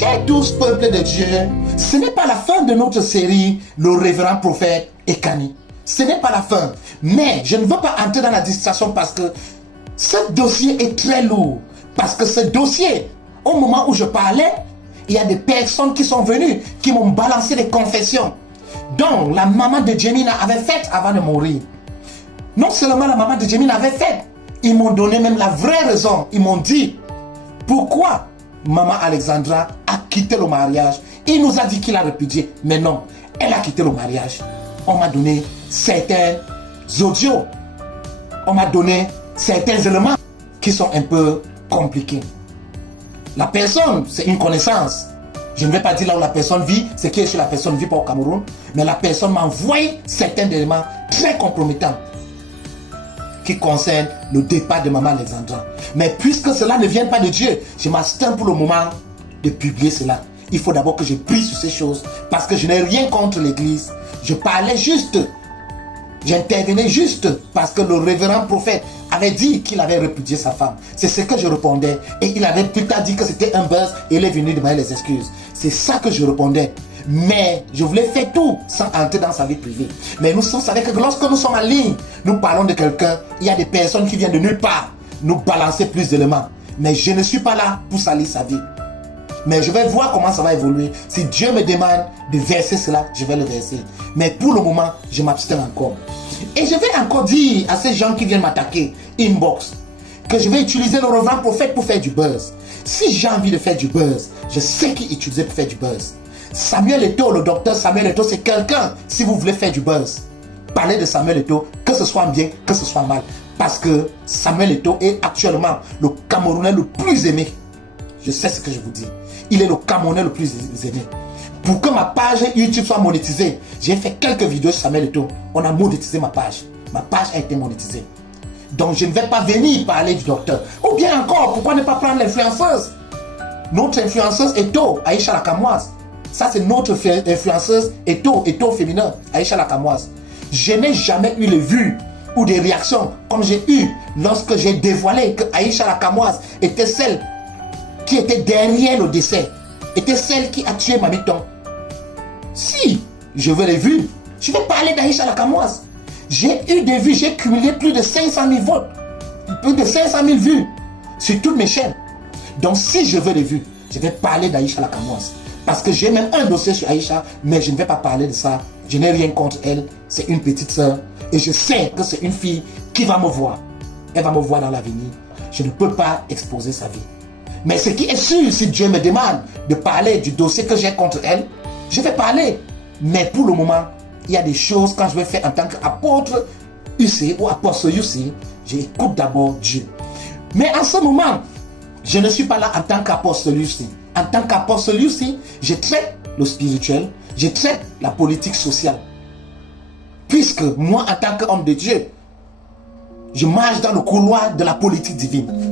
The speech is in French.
Chers tous peuples de Dieu, ce n'est pas la fin de notre série, le révérend prophète Ekani. Ce n'est pas la fin. Mais je ne veux pas entrer dans la distraction parce que ce dossier est très lourd. Parce que ce dossier, au moment où je parlais, il y a des personnes qui sont venues, qui m'ont balancé des confessions. Donc, la maman de Jemina avait fait avant de mourir. Non seulement la maman de Jemina avait fait, ils m'ont donné même la vraie raison. Ils m'ont dit, pourquoi maman Alexandra a quitté le mariage? Il nous a dit qu'il a répudié. Mais non, elle a quitté le mariage. On m'a donné certains audios. On m'a donné certains éléments qui sont un peu compliqués. La personne, c'est une connaissance. Je ne vais pas dire là où la personne vit, c'est que la personne ne vit pas au Cameroun, mais la personne m'a envoyé certains éléments très compromettants qui concernent le départ de maman Alexandra. Mais puisque cela ne vient pas de Dieu, je m'abstiens pour le moment de publier cela. Il faut d'abord que je prie sur ces choses parce que je n'ai rien contre l'église. Je parlais juste, j'intervenais juste parce que le révérend prophète avait dit qu'il avait répudié sa femme. C'est ce que je répondais. Et il avait plus tard dit que c'était un buzz et il est venu demander les excuses. C'est ça que je répondais. Mais je voulais faire tout sans entrer dans sa vie privée. Mais nous savons que lorsque nous sommes en ligne, nous parlons de quelqu'un, il y a des personnes qui viennent de nulle part nous balancer plus d'éléments. Mais je ne suis pas là pour salir sa vie. Mais je vais voir comment ça va évoluer. Si Dieu me demande de verser cela, je vais le verser. Mais pour le moment, je m'abstiens encore. Et je vais encore dire à ces gens qui viennent m'attaquer, inbox, que je vais utiliser le révérend prophète pour faire du buzz. Si j'ai envie de faire du buzz, je sais qui utiliser pour faire du buzz. Samuel Eto'o, le docteur Samuel Eto'o, c'est quelqu'un, si vous voulez faire du buzz, parlez de Samuel Eto'o, que ce soit bien, que ce soit mal. Parce que Samuel Eto'o est actuellement le Camerounais le plus aimé. Je sais ce que je vous dis. Il est le Camerounais le plus aimé. Pour que ma page YouTube soit monétisée, j'ai fait quelques vidéos sur Samuel Eto'o. On a monétisé ma page. Ma page a été monétisée. Donc je ne vais pas venir parler du docteur. Ou bien encore, pourquoi ne pas prendre l'influenceuse? Notre influenceuse Eto'o, Aïcha Lakamoise. Ça c'est notre influenceuse Eto'o féminin, Aïcha Lakamoise. Je n'ai jamais eu les vues ou des réactions comme j'ai eu lorsque j'ai dévoilé que Aïcha Lakamoise était celle qui était derrière le décès, était celle qui a tué Mamiton. Si je veux les vues, je vais parler d'Aïcha Lakamoise. J'ai eu des vues, j'ai cumulé plus de 500 000 votes, plus de 500 000 vues sur toutes mes chaînes. Donc si je veux les vues, je vais parler d'Aïcha Lakamoise. Parce que j'ai même un dossier sur Aïcha, mais je ne vais pas parler de ça. Je n'ai rien contre elle, c'est une petite soeur. Et je sais que c'est une fille qui va me voir. Elle va me voir dans l'avenir. Je ne peux pas exposer sa vie. Mais ce qui est sûr, si Dieu me demande de parler du dossier que j'ai contre elle, je vais parler. Mais pour le moment, il y a des choses quand je vais faire en tant qu'apôtre UC ou apostle UC, j'écoute d'abord Dieu. Mais en ce moment, je ne suis pas là en tant qu'apostle UC. En tant qu'apostle UC, je traite le spirituel, je traite la politique sociale. Puisque moi, en tant qu'homme de Dieu, je marche dans le couloir de la politique divine.